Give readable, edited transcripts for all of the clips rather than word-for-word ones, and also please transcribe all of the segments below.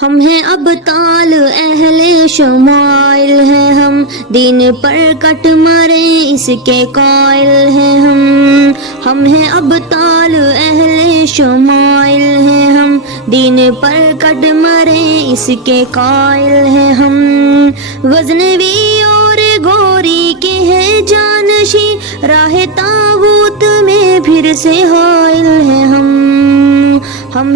ہم ہیں ابطال اہل شمائل ہیں ہم، دین پر کٹ مرے اس کے قائل ہیں ہم ہیں ابطال اہل شمائل ہیں ہم، دین پر کٹ مرے اس کے قائل ہیں ہم۔ غزنوی اور گوری کے ہیں جانشی، راہ طاغوت میں پھر سے حائل ہیں ہم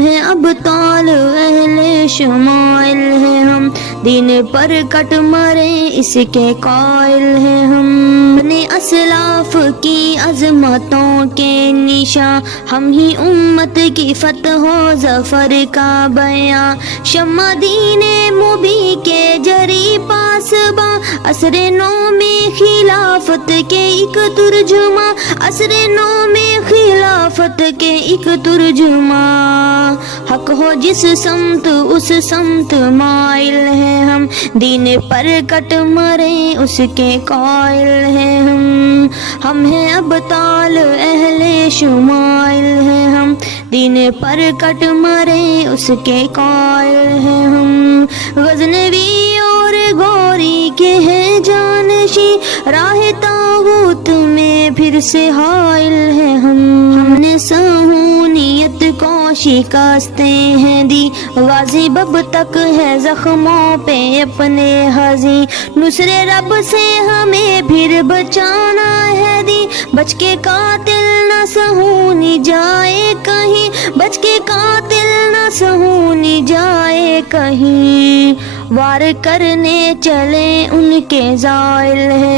ہیں ابطال اہل شمائل ہیں ہم، دین پر کٹ مرے اس کے قائل ہیں ہم۔ اپنے اسلاف کی عظمتوں کے نشاں، ہم ہی امت کی فتح و ظفر کا بیاں، شمع دین مبی کے جری پاسباں، عصر نو میں خلافت کے ایک ترجمہ، عصر نو میں خلافت کے ایک ترجمہ، حق ہو جس سمت اس سمت مائل ہیں ہم، دین پر کٹ مرے اس کے قائل ہیں ہم ہیں ابطال اہل شمائل ہیں ہم، دین پر کٹ مرے اس کے قائل ہیں ہم۔ غزنوی اور گوری کے ہیں جانشی، راہ طاغوت میں پھر سے حائل ہیں ہم نے صہونیت کو شکستیں ہیں دی، غازی اب تک ہے زخموں پہ اپنے ہنسی، نصر رب سے ہمیں پھر بچانا ہے دی، بچ کے قاتل نہ صہونی جائے کہیں، بچ کے قاتل نہ صہونی جائے کہیں، وار کرنے چلے ان کے زائل ہیں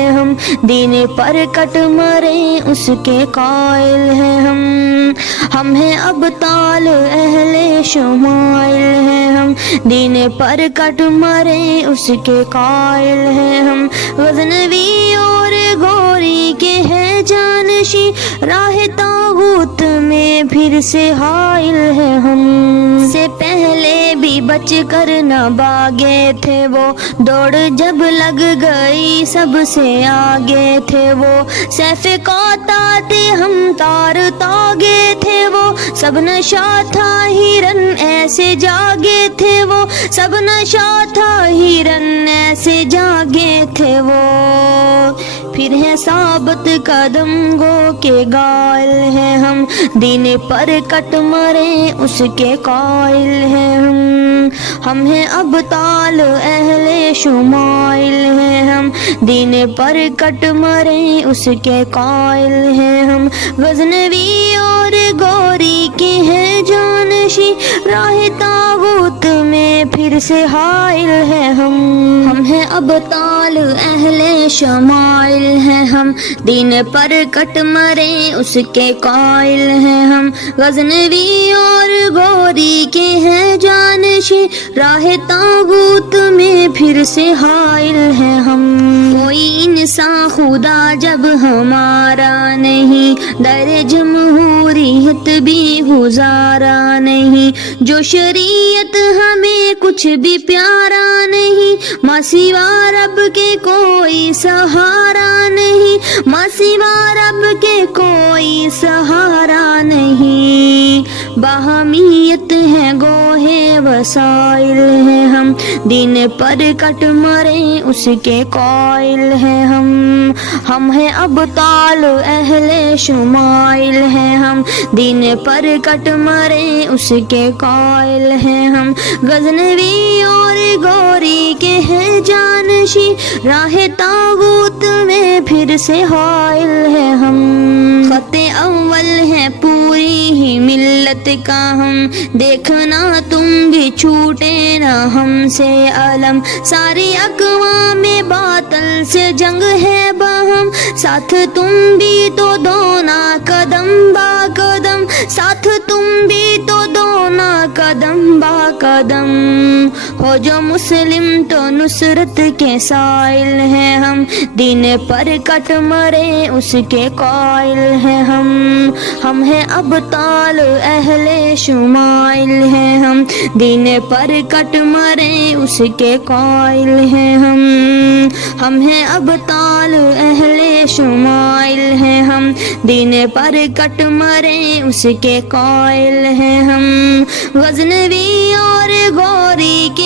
دین پر کٹ مرے اس کے قائل ہیں ہم ہیں ابطال اہل شمائل ہیں ہم، دین پر کٹ مرے اس کے قائل ہیں ہم۔ غزنوی اور گوری کے ہیں جانشی، راہ طاغوت میں پھر سے حائل ہیں ہم۔ سے پہلے بھی بچ کر نہ بھاگے تھے وہ، دوڑ جب لگ گئی سب سے آگے تھے وہ، سیف قوطا تھے ہم تار تاگے تھے وہ، سب نشا تھا ہرن ایسے جاگے تھے وہ، سب نشا تھا ہرن ایسے جاگے تھے وہ، پھر ہے ثابت قدم گو کے گائل ہیں دین پر کٹ مرے اس کے قائل ہیں ہم ہیں ابطال اہل شمائل ہیں ہم، دین پر کٹ مرے اس کے قائل ہیں ہم۔ غزنوی اور گوری کے ہیں جانشی، راہ طاغوت میں پھر سے حائل ہیں ہم ہیں ابطال اہل شمائل ہیں ہم، دین پر کٹ مرے اس کے قائل ہیں ہم۔ غزنوی اور گوری کے ہیں جانشی، راہ طاغوت میں پھر سے حائل ہیں ہم۔ کوئی انسان خدا جب ہمارا نہیں، در جمہوریت بھی گزارا نہیں، جو شریعت ہمیں کچھ بھی پیارا نہیں، ماں سوا رب کے کوئی سہارا نہیں، ماں سوا رب کے کوئی سہارا نہیں، باہمیت ہے گوہے وسائل ہیں ہم، دین پر کٹ مرے اس کے قائل ہیں ہم ہیں ابطال اہل شمائل ہیں ہم، دین پر کٹ مرے اس کے قائل ہیں ہم۔ غزنوی اور گوری کے ہیں جانشی، راہ طاغوت میں پھر سے حائل ہیں ہم۔ خط اول ہے پوری ہی ملت کا ہم، دیکھنا تم بھی چھوٹے نہ ہم سے علم، ساری اقوام باطل سے جنگ ہے باہم، ساتھ تم بھی تو دونا قدم با قدم، ساتھ تم بھی تو دونا قدم با قدم، ہو جو مسلم تو نصرت کے سائل ہیں ہم، دین پر کٹ مرے اس کے قائل ہیں ہم ہیں ابطال اہل شمائل ہیں ہم، دین پر کٹ مرے اس کے قائل ہیں ہم ہیں ابطال اہل شمائل ہیں ہم، دین پر کٹ مرے اس کے قائل ہیں ہم۔ غزنوی اور گوری کے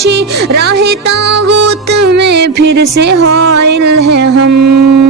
کوشی راہ تاغوت میں پھر سے حائل ہیں ہم